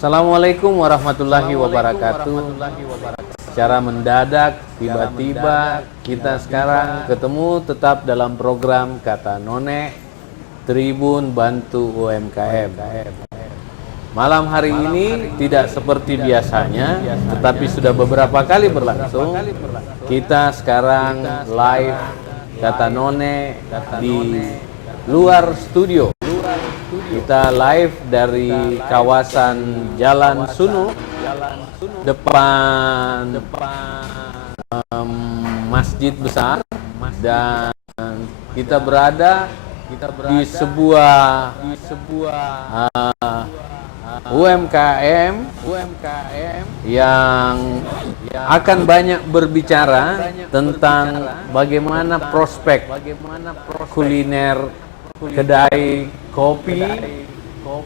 Assalamualaikum warahmatullahi wabarakatuh. Secara mendadak, tiba-tiba kita sekarang ketemu tetap dalam program Kata None Tribun Bantu UMKM. Malam hari ini tidak seperti biasanya, tetapi sudah beberapa kali berlangsung. Kita sekarang live Kata None di luar studio. Kita live dari kawasan Jalan Sunu, depan masjid besar, dan kita berada di sebuah UMKM yang akan banyak berbicara tentang bagaimana prospek kuliner, kedai kopi,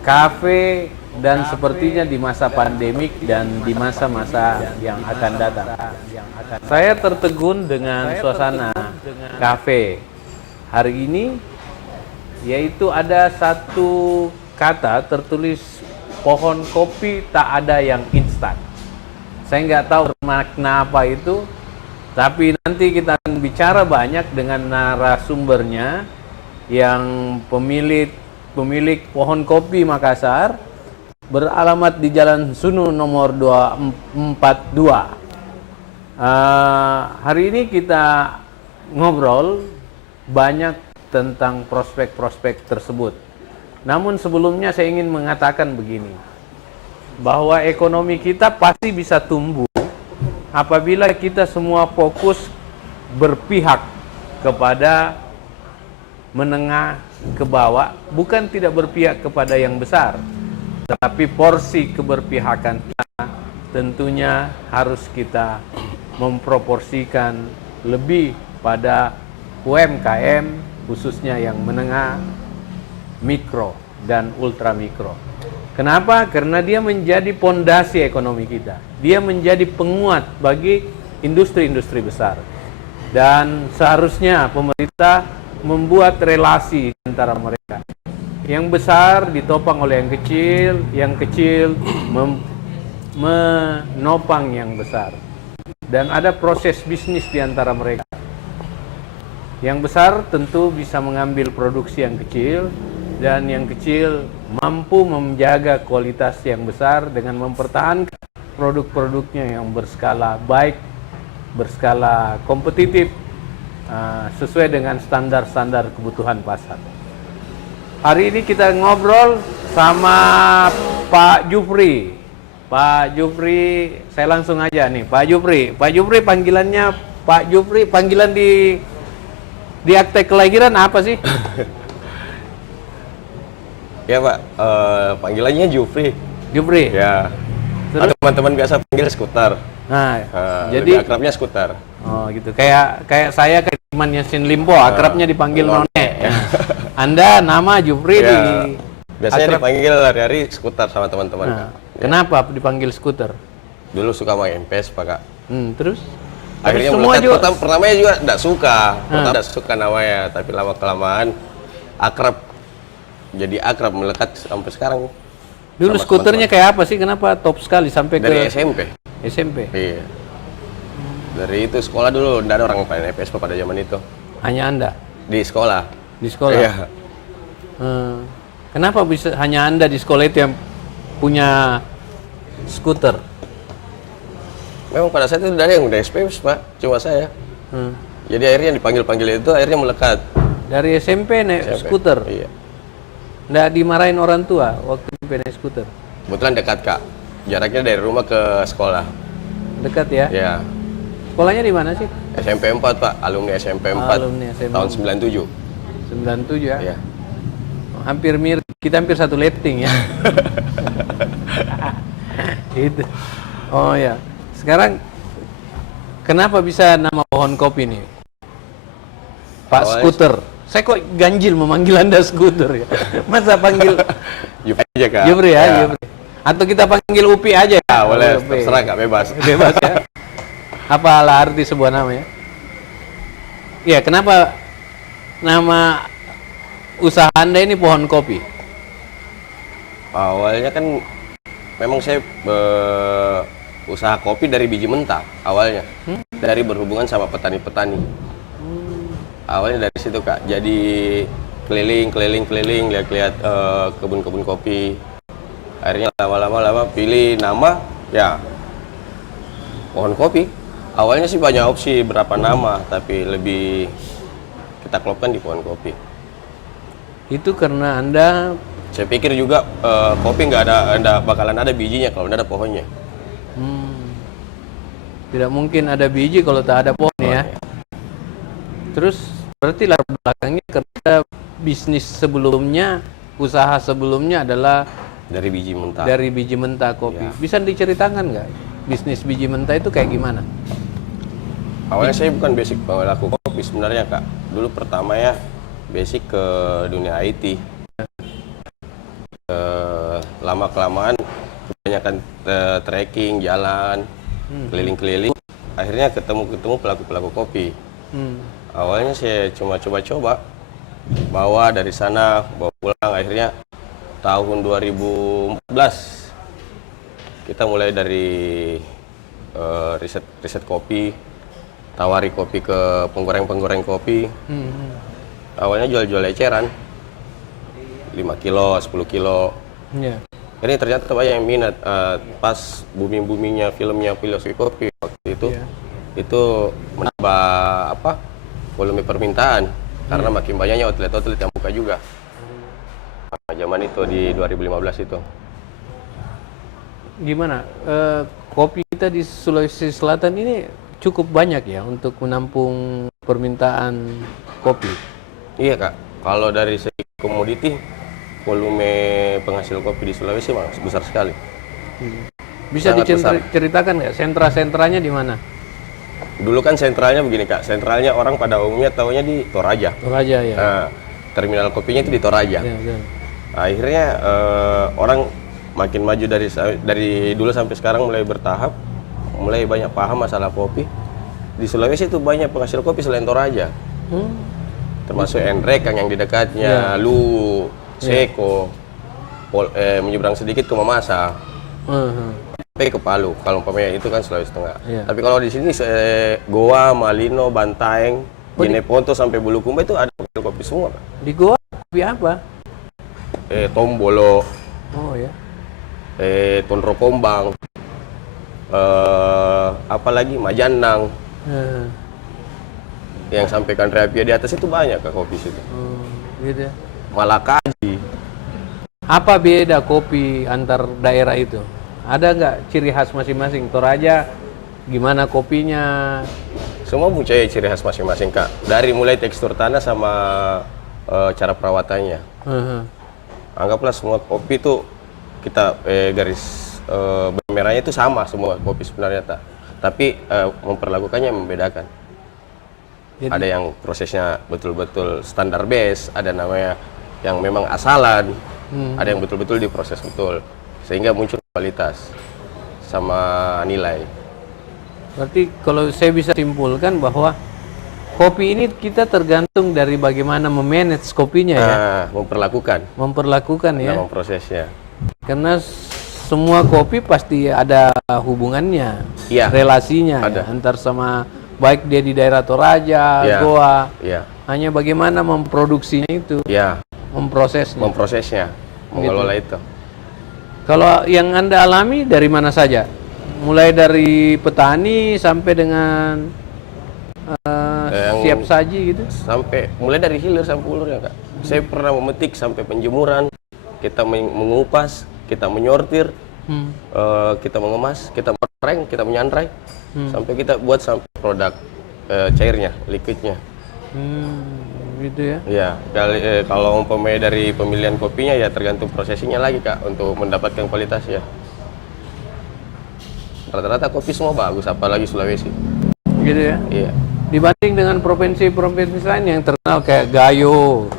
kafe, dan sepertinya di masa pandemik dan di masa-masa yang akan datang. Saya tertegun dengan suasana kafe hari ini, yaitu ada satu kata tertulis pohon kopi tak ada yang instan. Saya nggak tahu makna apa itu, tapi nanti kita akan bicara banyak dengan narasumbernya yang pemilik pohon kopi Makassar, beralamat di Jalan Sunu nomor 242. Hari ini kita ngobrol banyak tentang prospek-prospek tersebut. Namun sebelumnya saya ingin mengatakan begini, bahwa ekonomi kita pasti bisa tumbuh apabila kita semua fokus berpihak kepada menengah ke bawah, bukan tidak berpihak kepada yang besar, tapi porsi keberpihakan kita tentunya harus kita memproporsikan lebih pada UMKM, khususnya yang menengah, mikro, dan ultra mikro. Kenapa? Karena dia menjadi pondasi ekonomi kita. Dia menjadi penguat bagi industri-industri besar. Dan seharusnya pemerintah membuat relasi antara mereka. Yang besar ditopang oleh yang kecil menopang yang besar. Dan ada proses bisnis di antara mereka. Yang besar tentu bisa mengambil produksi yang kecil, dan yang kecil mampu menjaga kualitas yang besar dengan mempertahankan produk-produknya yang berskala baik, berskala kompetitif, sesuai dengan standar-standar kebutuhan pasar. Hari ini kita ngobrol sama Pak Jupri. Pak Jupri, saya langsung aja nih, Pak Jupri. Pak Jupri, panggilannya Pak Jupri, panggilan di akte kelahiran apa sih? Ya Pak, panggilannya Jupri. Jupri. Ya. Terus? Teman-teman biasa panggil Skutar. Nah, jadi akrabnya Skutar. Oh gitu, kayak saya temannya Sin Limpo, akrabnya dipanggil None. Ya. Anda nama Jupri Ya. Biasanya akrab... dipanggil hari-hari Skutar sama teman-teman. Nah, kenapa dipanggil skuter? Dulu suka main PS Pak Kak. Terus? Akhirnya semua juga... pertamanya juga tidak suka. Pertama tidak suka namanya, tapi lama-kelamaan akrab. Jadi akrab, melekat sampai sekarang. Dulu skuternya kayak apa sih? Kenapa top sekali sampai dari ke SMP? SMP. Iya. Dari itu sekolah dulu tidak ada orang main PS pada zaman itu. Hanya Anda? Di sekolah. Di sekolah? Iya. Kenapa bisa hanya Anda di sekolah itu yang punya skuter? Memang pada saat itu tidak ada yang udah SPS Pak, cuma saya. Jadi akhirnya dipanggil-panggil itu akhirnya melekat. Dari SMP naik skuter? Iya. Nggak dimarahin orang tua waktu naik skuter? Kebetulan dekat Kak, jaraknya dari rumah ke sekolah. Dekat ya? Iya. Sekolahnya di mana sih? SMP 4 Pak, alumni SMP 4 Alumni SMP tahun 97. 97 ya? Iya. Hampir mirip, kita hampir satu letting ya. Itu. Oh ya. Sekarang kenapa bisa nama pohon kopi nih? Pak Skuter. Saya kok ganjil memanggil Anda skuter ya? Masa panggil Jupri aja Kak. Jupri ya, Jupri. Atau kita panggil Upi aja ya? Boleh, terserah Kak, bebas. Bebas ya. Apalah arti sebuah nama ya? Ya, kenapa nama usaha Anda ini pohon kopi? Awalnya kan memang saya usaha kopi dari biji mentah awalnya, dari berhubungan sama petani-petani. Awalnya dari situ Kak, jadi keliling, lihat-lihat kebun-kebun kopi. Akhirnya lama-lama pilih nama, ya pohon kopi. Awalnya sih banyak opsi berapa nama, tapi lebih kita klopkan di pohon kopi. Itu karena Anda Saya pikir juga kopi nggak bakalan ada bijinya kalau nggak ada pohonnya. tidak mungkin ada biji kalau tak ada pohon ya. Terus berarti latar belakangnya karena bisnis sebelumnya, usaha sebelumnya adalah Dari biji mentah. dari biji mentah kopi. Ya. Bisa diceritakan nggak bisnis biji mentah itu kayak gimana? Awalnya saya bukan basic pelaku kopi sebenarnya Kak. Dulu pertama ya basic ke dunia IT. Lama kelamaan kebanyakan trekking, jalan, keliling-keliling. Akhirnya ketemu pelaku kopi. Awalnya saya cuma coba-coba bawa dari sana, bawa pulang. Akhirnya tahun 2014 kita mulai dari riset kopi, tawari kopi ke penggoreng kopi. Awalnya jual-jual eceran 5 kilo, 10 kilo. Ya. Ini ternyata banyak yang minat. Pas booming-boomingnya filmnya Filosofi Kopi waktu itu, itu menambah volume permintaan karena makin banyaknya outlet yang buka juga. Zaman itu di 2015 itu. Gimana? Kopi kita di Sulawesi Selatan ini cukup banyak ya untuk menampung permintaan kopi. Iya Kak, kalau dari segi komoditi, volume penghasil kopi di Sulawesi besar sekali. Bisa Sangat besar. diceritakan nggak sentra-sentranya di mana? Dulu kan sentralnya begini Kak, sentralnya orang pada umumnya tahunya di Toraja. Toraja ya. Nah, terminal kopinya itu di Toraja. Ya, ya. Akhirnya orang makin maju dari dulu sampai sekarang mulai bertahap, mulai banyak paham masalah kopi. Di Sulawesi itu banyak penghasil kopi selain Toraja. Termasuk Endrek yang di dekatnya, Lu, Seko, menyeberang sedikit ke Mamasa, sampai ke Palu. Kalau umpamanya itu kan Sulawesi Tengah. Tapi kalau di sini Goa, Malino, Bantaeng, Jeneponto sampai Bulukumba itu ada penghasil kopi semua, Pak. Di Goa kopi apa? Tombolo, Oh ya. Tondro Kombang, apalagi Majanang, yang sampai Kandreapia di atas itu banyak Kak kopi situ. Gitu ya. Malakaji. Apa beda kopi antar daerah itu? Ada nggak ciri khas masing-masing? Toraja gimana kopinya? Semua punya ciri khas masing-masing Kak. Dari mulai tekstur tanah sama cara perawatannya. Anggaplah semua kopi itu kita garis merahnya itu sama semua kopi sebenarnya tapi memperlakukannya membedakan. Jadi, ada yang prosesnya betul-betul standar base, ada namanya yang memang asalan, ada yang betul-betul diproses betul sehingga muncul kualitas sama nilai. berarti kalau saya bisa simpulkan bahwa kopi ini kita tergantung dari bagaimana memanage kopinya ya, Memperlakukan ya, dalam prosesnya. karena semua kopi pasti ada hubungannya, Iya, relasinya ada. ya, antar sama baik dia di daerah Toraja, Iya. Goa, Iya, hanya bagaimana memproduksinya itu, iya, memprosesnya. mengelola itu. Kalau yang Anda alami dari mana saja? Mulai dari petani sampai dengan siap saji gitu? Sampai mulai dari hilir sampai ulur ya Kak. Saya pernah memetik sampai penjemuran, kita mengupas, kita menyortir, kita mengemas, kita mereng, kita menyandrai, sampai kita buat sampai produk cairnya, liquidnya. Gitu ya. Ya, kalau umpamanya dari pemilihan kopinya ya tergantung prosesinya lagi Kak untuk mendapatkan kualitasnya. Rata-rata kopi semua bagus, apalagi Sulawesi. Gitu ya. Iya. Dibanding dengan provinsi-provinsi lain yang terkenal kayak Gayo,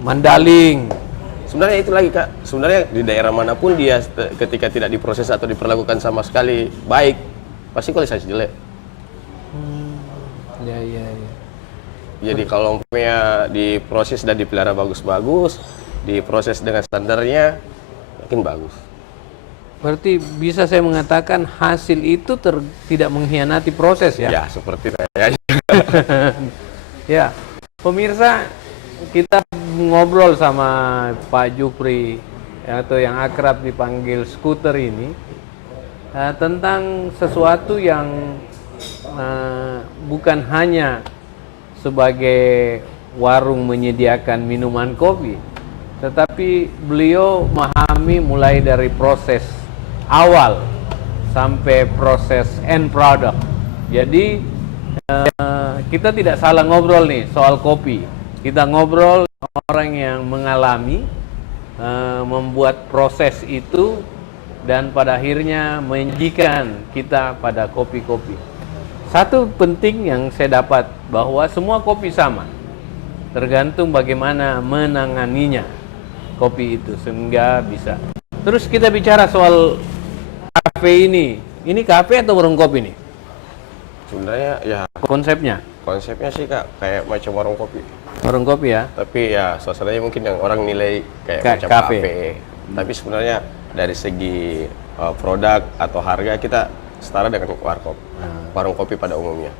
Mandaling. Sebenarnya itu lagi Kak, sebenarnya di daerah manapun dia ketika tidak diproses atau diperlakukan sama sekali baik, pasti kualitasnya jelek. Ya. Jadi kalau umpamanya diproses dan dipelihara bagus-bagus, diproses dengan standarnya, yakin bagus. Berarti bisa saya mengatakan hasil itu tidak mengkhianati proses ya? Ya, seperti saya. Ya, pemirsa, kita ngobrol sama Pak Jupri atau yang akrab dipanggil Skuter ini tentang sesuatu yang bukan hanya sebagai warung menyediakan minuman kopi, tetapi beliau memahami mulai dari proses awal sampai proses end product. Jadi kita tidak salah ngobrol nih soal kopi. Kita ngobrol orang yang mengalami membuat proses itu dan pada akhirnya menyajikan kita pada kopi-kopi. Satu penting yang saya dapat bahwa semua kopi sama, tergantung bagaimana menanganinya kopi itu sehingga bisa. Terus kita bicara soal kafe ini. Ini kafe atau warung kopi nih? Sebenarnya ya Konsepnya sih Kak kayak macam warung kopi. warung kopi ya. Tapi ya suasananya mungkin yang orang nilai kayak macam kafe. kafe. Tapi sebenarnya dari segi produk atau harga kita setara dengan warkop. Warung kopi pada umumnya.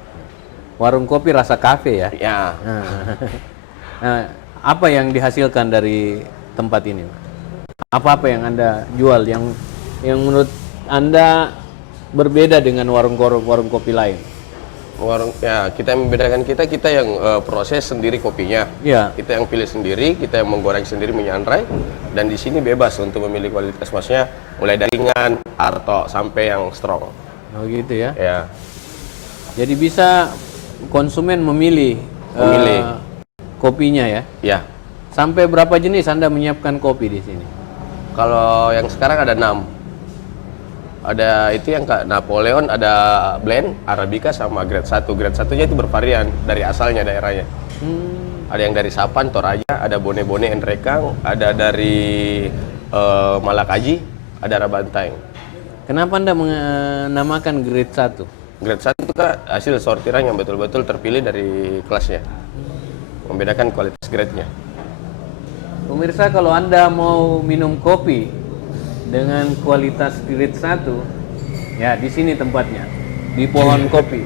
Warung kopi rasa kafe ya. Ya. Nah, apa yang dihasilkan dari tempat ini? Apa-apa yang Anda jual yang menurut Anda berbeda dengan warung kopi lain? Warung ya kita yang membedakan kita yang proses sendiri kopinya. Ya. Kita yang pilih sendiri, kita yang menggoreng sendiri, menyangrai, dan di sini bebas untuk memilih kualitas masnya mulai dari ringan atau sampai yang strong. Oh gitu ya. Ya. Jadi bisa konsumen memilih kopinya ya. Ya. Sampai berapa jenis Anda menyiapkan kopi di sini? Kalau yang sekarang ada 6. Ada itu yang Kak Napoleon, ada blend, Arabica sama grade 1. Grade 1-nya itu bervarian dari asalnya daerahnya. Ada yang dari Sapan, Toraja, ada Bone-Bone, Enrekang, ada dari Malakaji, ada Rabantang. Kenapa Anda menamakan grade 1? Grade 1 itu Kak hasil sortiran yang betul-betul terpilih dari kelasnya. Membedakan kualitas grade-nya. Pemirsa, kalau Anda mau minum kopi dengan kualitas grade 1, ya di sini tempatnya, di pohon kopi.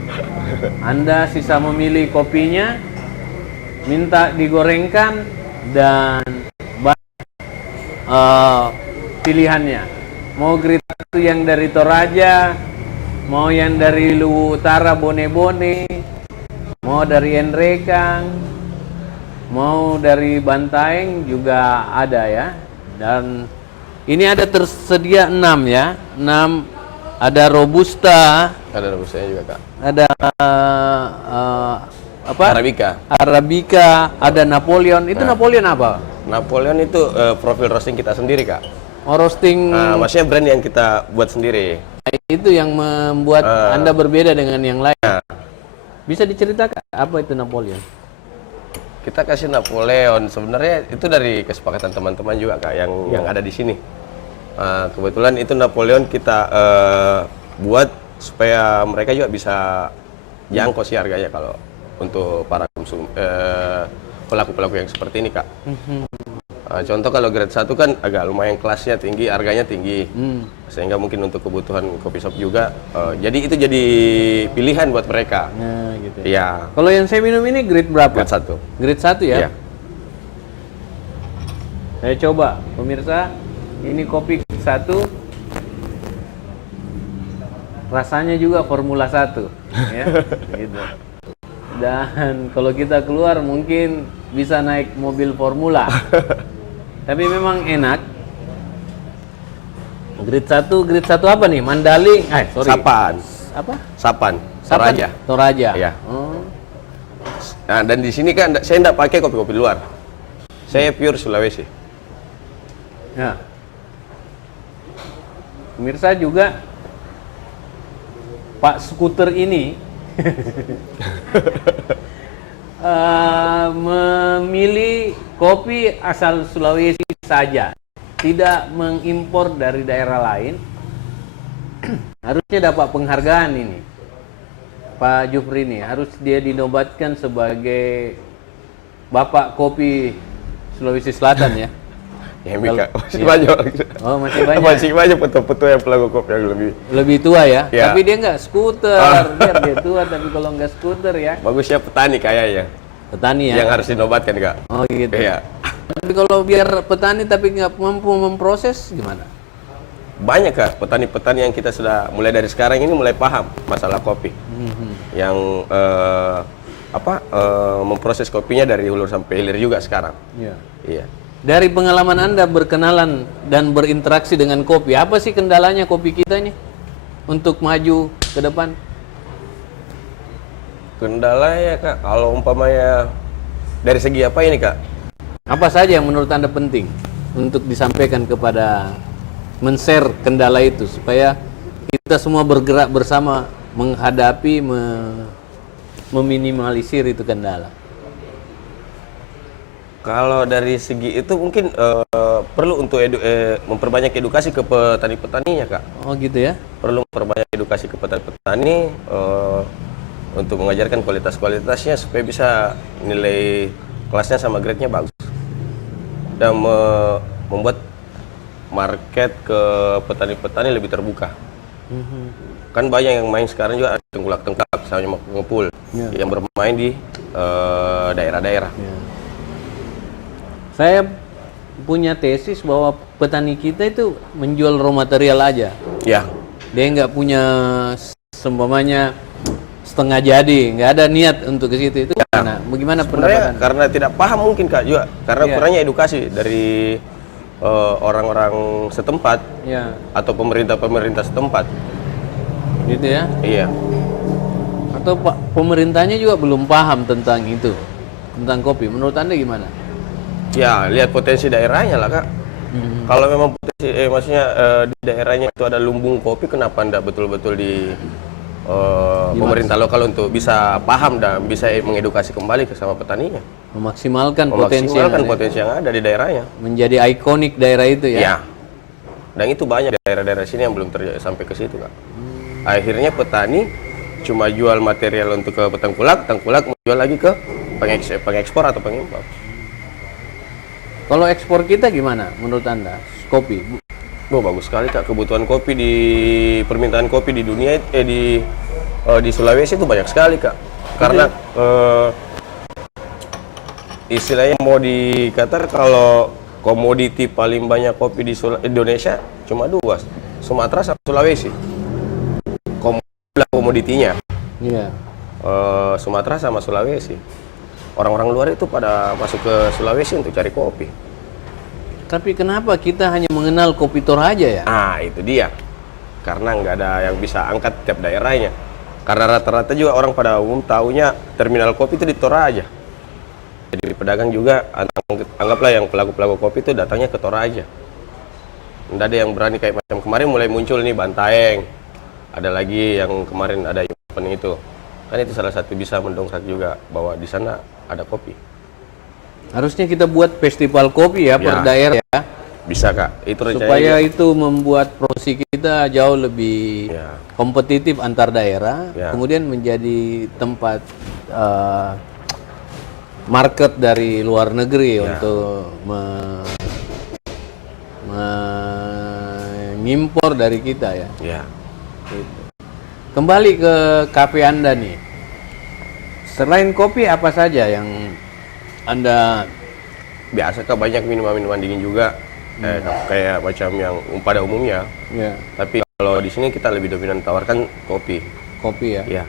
Anda sisa memilih kopinya, minta digorengkan, dan pilihannya. Mau grade 1 yang dari Toraja, mau yang dari Luwu Utara Bone-Bone, mau dari Enrekang, mau dari Bantaeng juga ada ya. Dan ini ada tersedia 6 ya. 6 ada Robusta, Ada Robusta juga Kak. ada apa? Arabica, ada Napoleon. Itu Napoleon apa? Napoleon itu profil roasting kita sendiri Kak. Roasting. Maksudnya brand yang kita buat sendiri. Itu yang membuat Anda berbeda dengan yang lain. Bisa diceritakan apa itu Napoleon? Kita kasih Napoleon sebenarnya itu dari kesepakatan teman-teman juga Kak yang ada di sini. Kebetulan itu Napoleon kita buat supaya mereka juga bisa jangkau sih harganya kalau untuk para pelaku-pelaku yang seperti ini Kak. Contoh kalau grade 1 kan agak lumayan kelasnya tinggi, harganya tinggi. Sehingga mungkin untuk kebutuhan kopi shop juga. Jadi itu jadi pilihan buat mereka. Nah, gitu. Iya. Kalau yang saya minum ini grade berapa? Grade 1. Grade 1 ya? Iya. Saya coba, pemirsa. Ini kopi 1. Rasanya juga Formula 1, ya. Gitu. Dan kalau kita keluar mungkin bisa naik mobil Formula. Tapi memang enak. Grade 1 apa nih? Mandaling, Sapan. Apa? Sapan. Toraja. Toraja. Iya. Oh. Nah, dan di sini kan saya enggak pakai kopi-kopi luar. Saya pure Sulawesi. Ya. Pemirsa juga Pak Skuter ini memilih kopi asal Sulawesi saja, tidak mengimpor dari daerah lain. Harusnya dapat penghargaan ini, Pak Jupri ini harus dia dinobatkan sebagai Bapak Kopi Sulawesi Selatan ya. Kak. Masih Iya. banyak. Oh, masih banyak. Masih banyak foto-foto yang pelaku kopi yang Lebih tua ya? Ya. Tapi dia nggak skuter. Biar dia tua, tapi kalau nggak skuter ya. bagusnya petani kayaknya. Petani ya? Yang harus dinobatkan, Kak. Oh gitu. Iya. Tapi kalau biar petani tapi nggak mampu memproses gimana? Banyak, Kak, petani-petani yang kita sudah mulai dari sekarang ini mulai paham masalah kopi. Yang memproses kopinya dari hulu sampai hilir juga sekarang. Iya. Iya. Dari pengalaman Anda berkenalan dan berinteraksi dengan kopi, apa sih kendalanya kopi kita ini untuk maju ke depan? Kendala ya, Kak, kalau umpamanya dari segi apa ini, Kak? Apa saja yang menurut Anda penting untuk disampaikan kepada men-share kendala itu supaya kita semua bergerak bersama menghadapi meminimalisir itu kendala. Kalau dari segi itu mungkin perlu untuk memperbanyak edukasi ke petani-petaninya, Kak. Oh gitu ya? Perlu memperbanyak edukasi ke petani-petani untuk mengajarkan kualitas-kualitasnya supaya bisa nilai kelasnya sama grade-nya bagus. Dan membuat market ke petani-petani lebih terbuka. Kan banyak yang main sekarang juga tengkulak-tengkulak sama ngepul yang bermain di daerah-daerah. Ya. Saya punya tesis bahwa petani kita itu menjual raw material aja. Ya, Dia nggak punya seumpamanya setengah jadi, nggak ada niat untuk ke situ. Itu bagaimana pendapat sebenarnya Anda? karena tidak paham mungkin, Kak, juga karena Iya. kurangnya edukasi dari orang-orang setempat Ya, atau pemerintah-pemerintah setempat. gitu ya. Iya. Atau pemerintahnya juga belum paham tentang itu, tentang kopi. Menurut Anda gimana? Ya, lihat potensi daerahnya lah, Kak. Kalau memang potensi, maksudnya di daerahnya itu ada lumbung kopi, kenapa anda betul-betul di pemerintah lokal untuk bisa paham dan bisa mengedukasi kembali ke sama petaninya, Memaksimalkan potensi memaksimalkan yang ada, potensi yang ada di daerahnya. menjadi ikonik daerah itu ya. Ya. Dan itu banyak daerah-daerah sini yang belum sampai ke situ, Kak. Akhirnya petani cuma jual material untuk ke Tengkulak menjual lagi ke pengekspor atau pengimpor. Kalau ekspor kita gimana menurut Anda? Kopi. Oh, bagus sekali, Kak. Kebutuhan kopi permintaan kopi di dunia di Sulawesi itu banyak sekali, Kak. Karena istilahnya mau dikatakan kalau komoditi paling banyak kopi di Indonesia cuma dua, Sumatera sama Sulawesi. Komoditinya Iya. Sumatera sama Sulawesi. Orang-orang luar itu pada masuk ke Sulawesi untuk cari kopi. Tapi kenapa kita hanya mengenal kopi Toraja ya? Ah, itu dia. Karena nggak ada yang bisa angkat tiap daerahnya. Karena rata-rata juga orang pada umum taunya terminal kopi itu di Toraja. Jadi pedagang juga anggaplah yang pelaku-pelaku kopi itu datangnya ke Toraja. Nggak ada yang berani kayak macam kemarin mulai muncul nih Bantaeng. Ada lagi yang kemarin ada event itu. Kan itu salah satu bisa mendongkrak juga bahwa di sana ada kopi. Harusnya kita buat festival kopi ya, per Ya. daerah ya. Bisa, Kak. Itu rencana Supaya juga. itu membuat produksi kita jauh lebih Ya. kompetitif antar daerah, Ya. kemudian menjadi tempat market dari luar negeri Ya. untuk mengimpor dari kita ya. Ya. Gitu. Kembali ke kafe Anda nih. Selain kopi apa saja yang Anda Biasa, Kak, banyak minuman-minuman dingin juga. Kayak macam yang pada umumnya. ya, Tapi kalau di sini kita lebih dominan tawarkan kopi. kopi ya? Ya.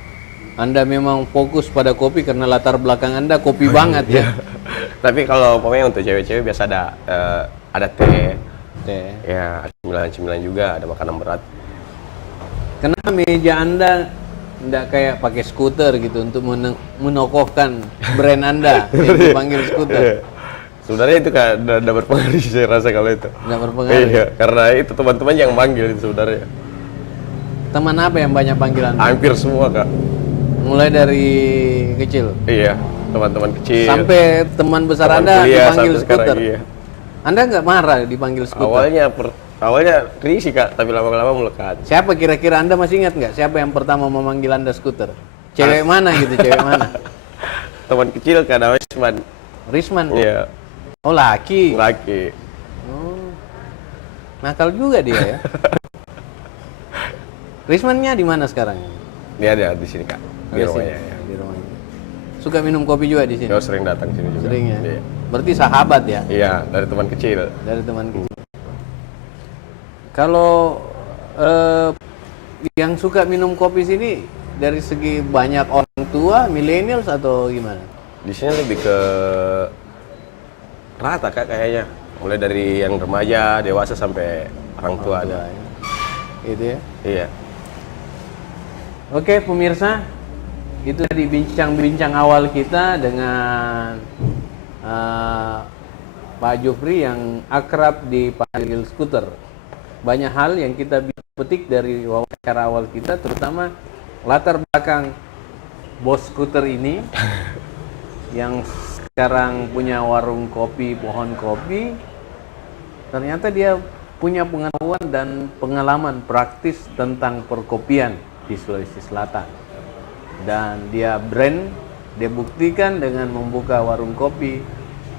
Anda memang fokus pada kopi karena latar belakang Anda kopi banget ya. Tapi kalau pokoknya untuk cewek-cewek biasa ada teh, Teh. ya ada cemilan-cemilan juga, ada makanan berat. Kenapa meja Anda tidak kayak pakai skuter gitu untuk menokohkan brand Anda yang dipanggil skuter? Sebenarnya itu Kak, udah berpengaruh saya rasa kalau itu. Tidak berpengaruh. Iya, karena itu teman-teman yang manggil itu sebenarnya. Teman apa yang banyak panggil Anda? Hampir semua, Kak. Mulai dari kecil Iya, teman-teman kecil. sampai teman besar teman Anda kuliah, dipanggil sampai sekarang, skuter. iya. Anda nggak marah dipanggil skuter? Awalnya risih, Kak, tapi lama-lama melekat. Siapa kira-kira Anda masih ingat nggak? Siapa yang pertama memanggil Anda skuter? Cewek mana gitu? Cewek mana? Teman kecil Kak, namanya Isman. Risman. Iya, Oh laki. laki. Oh. Nakal juga dia ya. Rismannya di mana sekarang? Dia ada di sini, Kak. Di Ada rumahnya. sini, Ya. di rumahnya. Suka minum kopi juga di sini? Dia sering datang sini juga. Sering ya? Iya. Berarti sahabat ya? Iya, dari teman kecil. Dari teman kecil. Kalau yang suka minum kopi sini dari segi banyak orang tua, millennials atau gimana? Di sini lebih ke rata, Kak, kayaknya. Mulai dari yang remaja, dewasa sampai orang tua ada. Gitu ya. Iya. Oke pemirsa, itu tadi bincang-bincang awal kita dengan Pak Jofri yang akrab dipanggil Skuter. Banyak hal yang kita bisa petik dari wawancara awal kita, terutama latar belakang bos Skuter ini yang sekarang punya warung kopi, pohon kopi. Ternyata dia punya pengetahuan dan pengalaman praktis tentang perkopian di Sulawesi Selatan. Dan dia buktikan dengan membuka warung kopi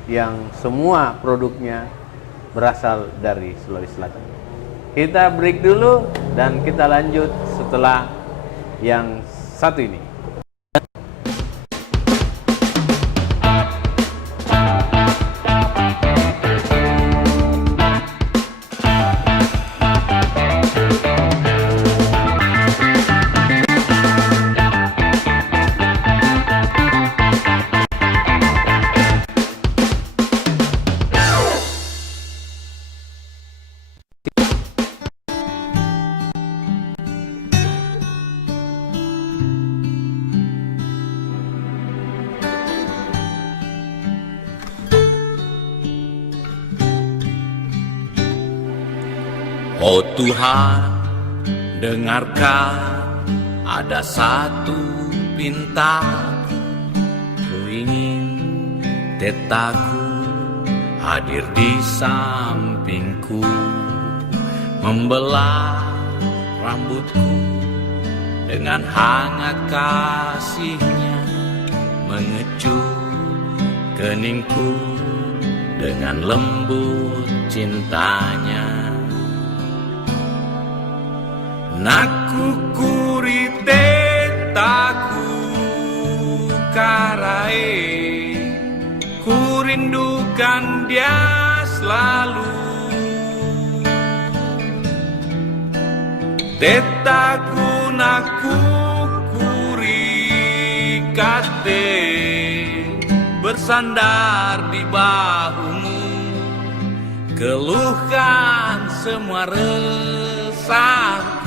yang semua produknya berasal dari Sulawesi Selatan. Kita break dulu dan kita lanjut setelah yang satu ini. Oh Tuhan, dengarkan, ada satu pinta. Ku ingin tetaku hadir di sampingku, membelah rambutku dengan hangat kasihnya, mengecup keningku dengan lembut cintanya. Naku kurite taku karai, ku rindukan dia selalu. Tetaku naku kurikate, bersandar di bahumu, keluhkan semua resahku.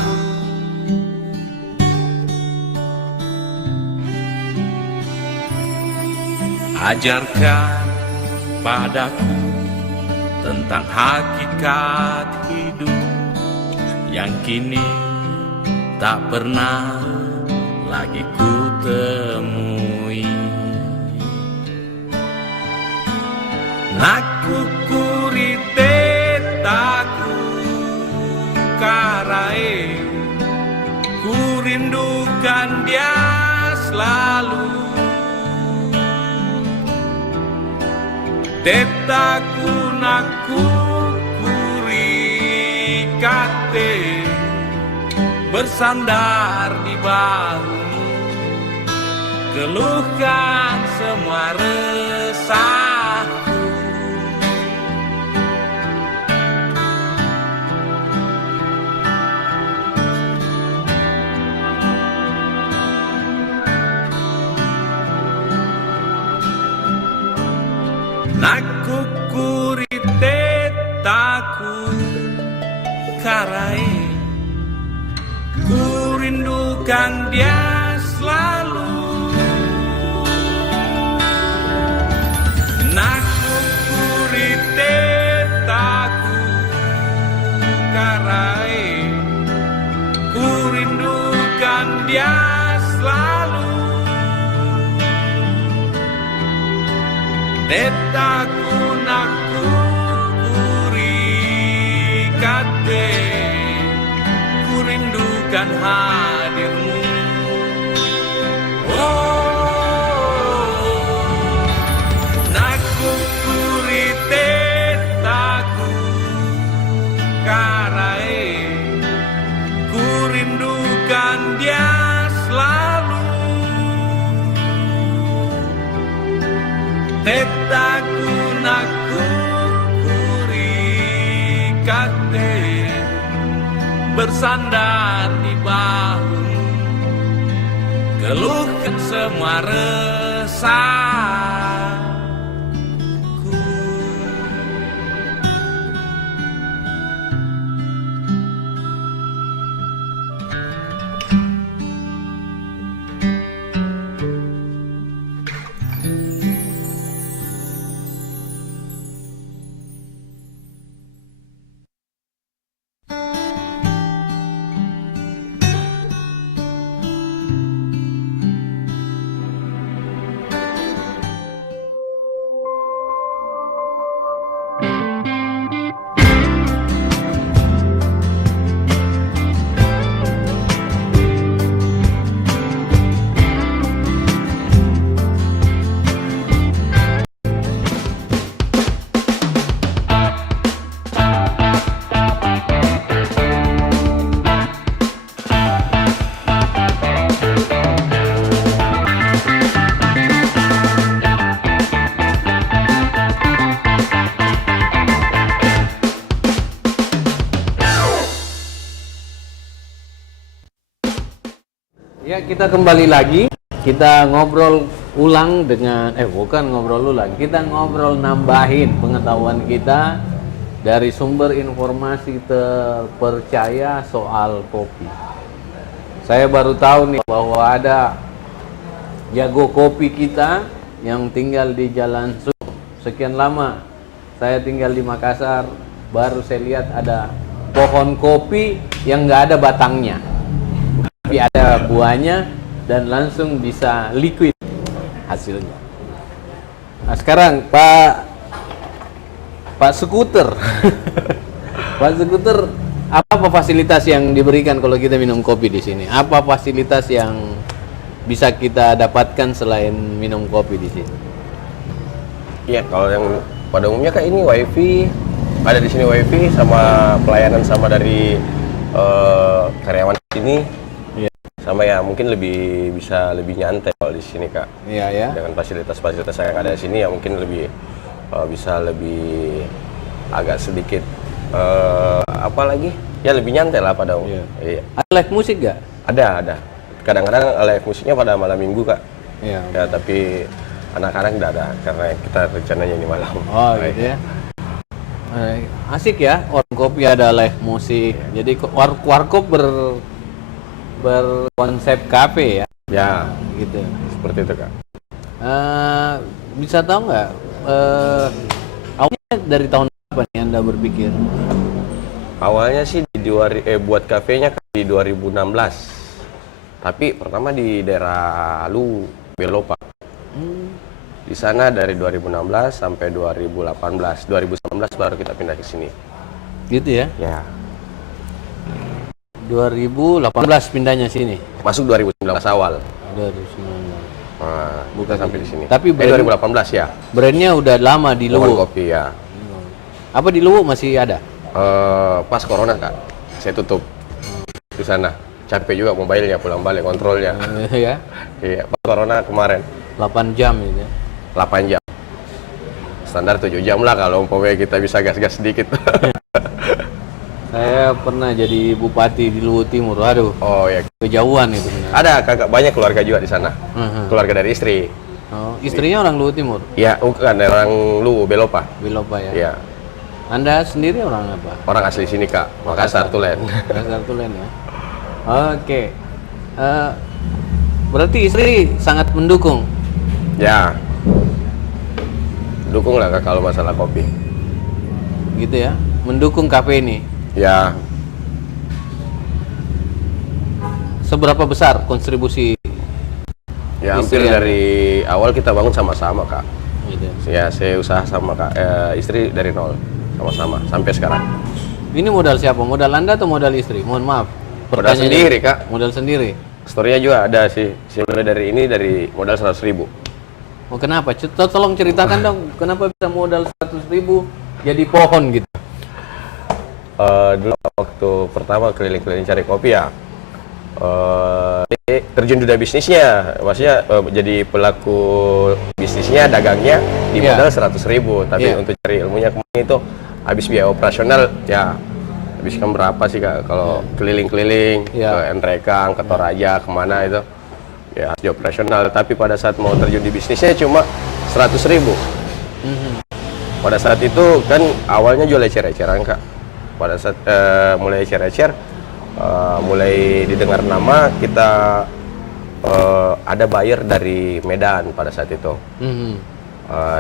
Ajarkan padaku tentang hakikat hidup yang kini tak pernah lagi ku temui. Naku kurite taku karai, ku rindukan dia selalu. Tetaku naku kurikate, bersandar di bahumu, keluhkan semua resahku. Naku kurite taku karai, ku rindukan dia selalu. Naku kurite taku karai, ku rindukan dia selalu. Tetaku naku kurikate, ku rindukan hadirmu. Oh, naku kurite taku bersandar di bahumu, keluhkan semua resahku. Ya, kita kembali lagi. Kita ngobrol ulang dengan bukan ngobrol ulang. Kita ngobrol nambahin pengetahuan kita dari sumber informasi terpercaya soal kopi. Saya baru tahu nih bahwa ada jago kopi kita yang tinggal di Jalan Sum. Sekian lama saya tinggal di Makassar, baru saya lihat ada pohon kopi yang nggak ada batangnya, tapi ada buahnya dan langsung bisa liquid hasilnya. Nah, sekarang Pak Skuter, Pak Skuter, apa fasilitas yang diberikan kalau kita minum kopi di sini? Apa fasilitas yang bisa kita dapatkan selain minum kopi di sini? Iya, kalau yang pada umumnya kayak ini wifi, ada di sini wifi sama pelayanan sama dari karyawan di sini. Sama ya mungkin bisa lebih nyantai kalau di sini Kak. Iya ya. Dengan fasilitas-fasilitas yang ada di sini ya mungkin bisa lebih agak sedikit apa lagi? Ya lebih nyantai lah pada umumnya. Iya. Ada live musik nggak? Ada. Kadang-kadang live musiknya pada malam minggu Kak. Iya. Ya tapi anak-anak tidak ada karena kita rencananya ini malam. Oh gitu ya. Asik ya, warung kopi ada live musik. Jadi warkop berkonsep kafe ya. Ya, Gitu. seperti itu Kak. Bisa tahu nggak awalnya dari tahun berapa nih Anda berpikir? Awalnya sih buat kafenya kan di 2016. Tapi pertama di daerah Belopa. Di sana dari 2016 sampai 2018. 2019 baru kita pindah ke sini. Gitu ya. Ya. 2018 pindahnya sini. Masuk 2019 awal. 2019. Nah, bukan sampai di sini. Tapi 2018 ya. Brandnya udah lama di Pohon Luwuk. kopi ya. Apa di Luwuk masih ada? Pas corona Kak, saya tutup di sana. Capek juga mobilnya pulang balik kontrolnya. Ya. Iya, pas corona kemarin 8 jam gitu ya. 8 jam. Standar 7 jam lah kalau umpamanya kita bisa gas-gas sedikit. Saya pernah jadi bupati di Luwuk Timur. Aduh, Oh ya. kejauhan itu benar. Ada kakak banyak keluarga juga di sana. Mhm. Keluarga dari istri. Oh, istrinya orang Luwuk Timur. Ya, bukan dari orang Belopa. Belopa ya. Ya. Anda sendiri orang apa? Orang asli sini Kak, Makassar Tulen. Makassar Tulen ya. Oke. Berarti istri sangat mendukung. Ya. Dukung lah Kak kalau masalah kopi. Gitu ya. Mendukung kafe ini. Ya, Seberapa besar kontribusi ya hampir Istri dari awal kita bangun sama-sama Kak. gitu? Ya, saya usaha sama Kak, istri dari nol sama-sama sampai sekarang. Ini modal siapa? Modal Anda atau modal istri? Mohon maaf. Modal Pertanyaannya. sendiri Kak. Modal sendiri. Story-nya juga ada sih. Mulai dari modal 100.000. Oh kenapa? Tolong ceritakan dong. Kenapa bisa modal 100.000 jadi pohon gitu? Dulu waktu pertama keliling-keliling cari kopi ya, terjun dunia bisnisnya, maksudnya jadi pelaku bisnisnya, dagangnya di modal 100.000, tapi untuk cari ilmunya kemarin itu habis biaya operasional ya habiskan berapa sih Kak kalau keliling-keliling Ya. ke Nrekang, ke Toraja, kemana itu ya harus operasional. Tapi pada saat mau terjun di bisnisnya cuma 100.000. Pada saat itu kan awalnya jual ecer-eceran Kak. Pada saat mulai ecer-ecer, mulai didengar nama, kita ada buyer dari Medan pada saat itu.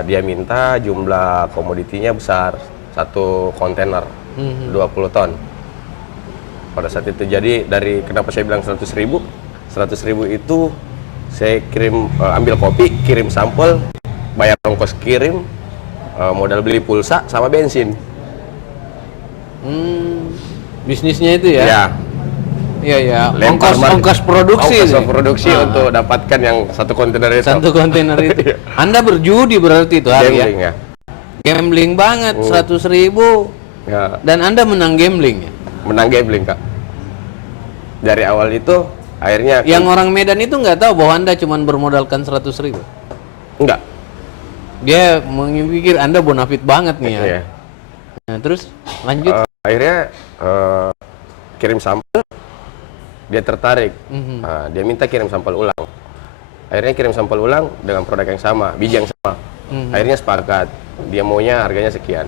Dia minta jumlah komoditinya besar, satu kontainer 20 ton pada saat itu. Jadi dari kenapa saya bilang 100.000 itu saya kirim, ambil kopi, kirim sampel, bayar ongkos kirim, modal beli pulsa sama bensin. Bisnisnya itu ya? Ya, Iya ya. lempar Ongkos produksi. ongkos itu. produksi untuk dapatkan yang satu kontainer itu. Satu kontainer itu. Anda berjudi berarti itu hari Gambling ya? ya. Gambling banget, 100.000 Ya, dan Anda menang gambling ya? menang gambling Kak. Dari awal itu akhirnya Yang orang Medan itu nggak tahu bahwa Anda cuma bermodalkan 100.000. enggak. Dia memikir Anda bonafit banget nih ya. Iya. Nah, terus lanjut. Akhirnya kirim sampel, dia tertarik. Dia minta kirim sampel ulang. Akhirnya kirim sampel ulang dengan produk yang sama, biji yang sama. Akhirnya sepakat, dia maunya harganya sekian.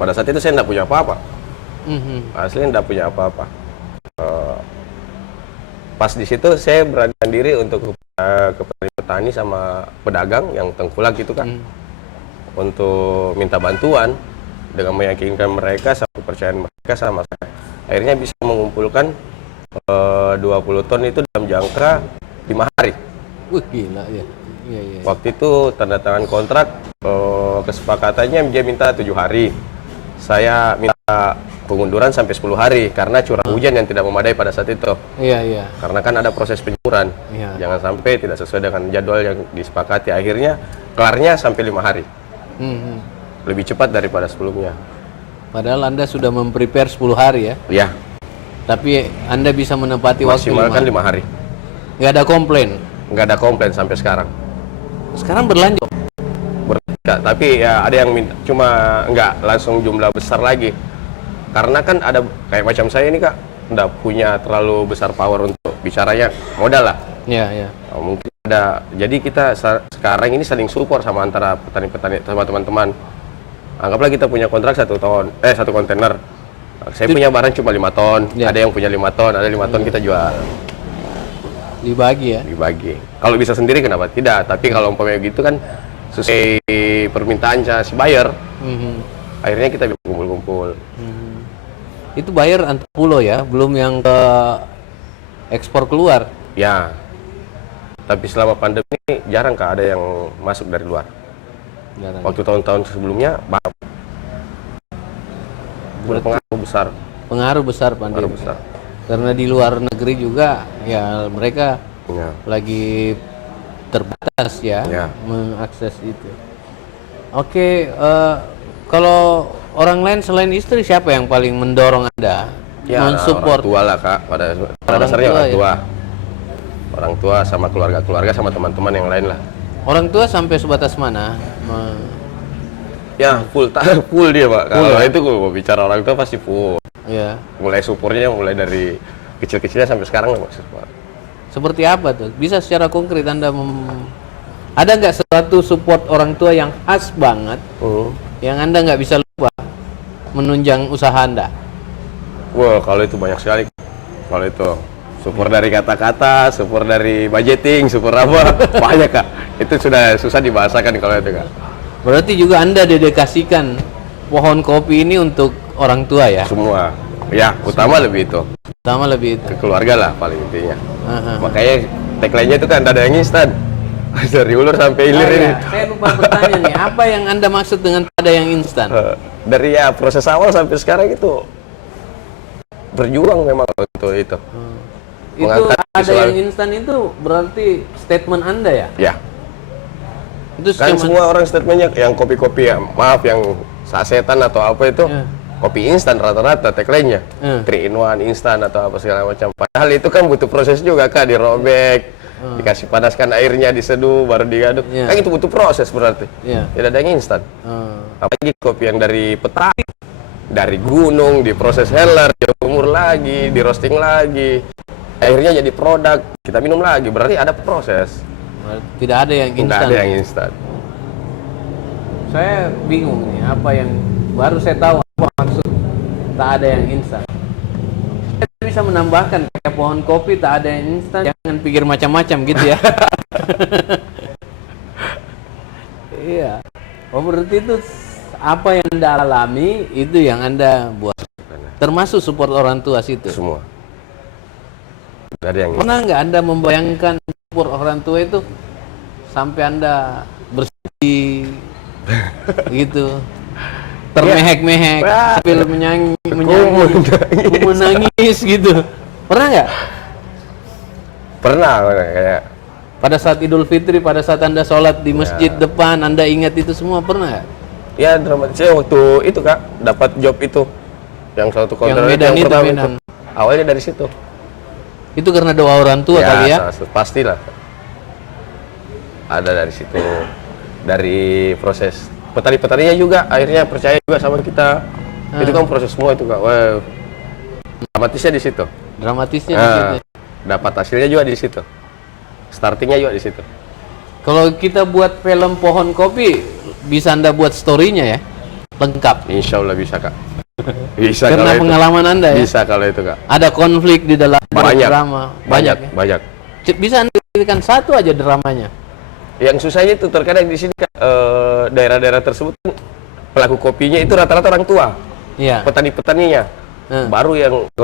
Pada saat itu saya nggak punya apa-apa. Asli nggak punya apa-apa. Pas di situ saya beranikan diri untuk ke petani sama pedagang yang tengkulak gitu kan, untuk minta bantuan dengan meyakinkan mereka sama kepercayaan mereka sama saya. Akhirnya bisa mengumpulkan 20 ton itu dalam jangka 5 hari. Wih gila ya. Iya, iya. Waktu itu tanda tangan kontrak, kesepakatannya dia minta 7 hari. Saya minta pengunduran sampai 10 hari karena curah hujan yang tidak memadai pada saat itu. Iya, iya. Karena kan ada proses penyemuran. Iya. Jangan sampai tidak sesuai dengan jadwal yang disepakati. Akhirnya kelarnya sampai 5 hari. Lebih cepat daripada sebelumnya. Padahal Anda sudah memprepare 10 hari ya. Ya, Tapi Anda bisa menepati waktu maksimalkan 5 5 hari. Nggak ada komplain. Nggak ada komplain sampai sekarang. Sekarang berlanjut. Tapi ya ada yang minta, cuma nggak langsung jumlah besar lagi. Karena kan ada kayak macam saya ini Kak, nggak punya terlalu besar power untuk bicaranya, modal lah. Iya, iya. Mungkin ada, jadi kita sekarang ini saling support sama antara petani-petani sama teman-teman. Anggaplah kita punya kontrak 1 kontainer. Saya punya barang cuma 5 ton, Ya. ada yang punya 5 ton, ada 5 ton kita jual, Dibagi ya. dibagi. Kalau bisa sendiri kenapa tidak? Tapi kalau umpamanya gitu kan sesuai permintaan si buyer, akhirnya kita bisa kumpul-kumpul. Itu bayar antar pulau ya, belum yang ke ekspor keluar. Ya, tapi selama pandemi jarang Kak ada yang masuk dari luar. Jarang. Waktu tahun-tahun sebelumnya berpengaruh besar. Pengaruh besar pandemi. Pengaruh besar. Karena di luar negeri juga ya mereka Ya. lagi terbatas ya, Ya. mengakses itu. Oke, kalau orang lain selain istri siapa yang paling mendorong Anda Ya, mensupport? orang tua lah Kak, pada Orang dasarnya tua, orang ya? tua. Orang tua sama keluarga-keluarga sama teman-teman yang lain lah. Orang tua sampai sebatas mana? Ya, full dia Pak. Kalau itu gue bicara orang tua pasti full. Ya, Mulai supportnya mulai dari kecil-kecilnya sampai sekarang lah Pak. seperti apa tuh? Bisa secara konkret Anda ada nggak suatu support orang tua yang khas banget, yang Anda nggak bisa lupa menunjang usaha Anda? Wah, kalau itu banyak sekali. Kalau itu support dari kata-kata, support dari budgeting, support apa, banyak Kak. Itu sudah susah dibahasakan kalau itu Kak. Berarti juga Anda dedikasikan pohon kopi ini untuk orang tua ya? Semua. Ya, utama lebih itu. Sama lebih itu. Ke keluarga lah paling intinya. Aha. Makanya tagline-nya itu kan ada yang instan. Dari ulur sampai hilir ini. Saya lupa bertanya nih, apa yang Anda maksud dengan ada yang instan? Dari ya proses awal sampai sekarang itu berjuang memang untuk itu. Itu Mengangkat ada visual. yang instan itu berarti statement Anda ya? Ya, Itu kan cuman- semua orang statementnya yang kopi-kopi ya, maaf yang sasetan atau apa itu Ya. kopi instan rata-rata tagline-nya. Ya. 3 in 1 instan atau apa segala macam. Padahal itu kan butuh proses juga Kak, dirobek, dikasih panaskan airnya, diseduh, baru diaduk. Ya. Kan itu butuh proses berarti. Ya. Tidak ada yang instan. Oh. Apalagi kopi yang dari petani dari gunung, diproses heller, dijemur lagi, di roasting lagi, akhirnya jadi produk, kita minum lagi, berarti ada proses. Tidak ada yang Nggak instan. ada yang instan. Saya bingung nih, apa yang baru saya tahu apa maksud tak ada yang instan. Saya bisa menambahkan kayak pohon kopi tak ada yang instan, jangan pikir macam-macam gitu ya. Iya. Oh, berarti itu apa yang Anda alami itu yang Anda buat. Termasuk support orang tua situ. Semua. Nggak ada yang Pernah nggak Anda membayangkan support orang tua itu sampai Anda bersedih gitu, termehek-mehek Wah. sambil menangis gitu. Pernah nggak? pernah kayak Pada saat Idul Fitri, pada saat Anda sholat di masjid depan, Anda ingat itu semua, pernah nggak? ya dramatisnya waktu itu Kak dapat job itu yang satu kontrak Medan itu, pertama Medan. itu. Awalnya dari situ. Itu karena doa orang tua kali ya? Pastilah. Ada dari situ. Dari proses petani-petaninya juga akhirnya percaya juga sama kita. Itu kan proses semua itu Kak. Wah, dramatisnya di situ. Dramatisnya di situ. Dapat hasilnya juga di situ. Startingnya juga di situ. Kalau kita buat film pohon kopi, bisa Anda buat story-nya ya? Lengkap. Insya Allah bisa Kak. Bisa Karena kalau itu. pengalaman Anda ya? Bisa kalau itu Kak. Ada konflik di dalam Banyak. drama. Banyak ya? Banyak. Bisa Anda berikan satu aja dramanya? Yang susahnya itu terkadang di sini Kak, daerah-daerah tersebut kan pelaku kopinya itu rata-rata orang tua, Iya. petani-petaninya. Baru yang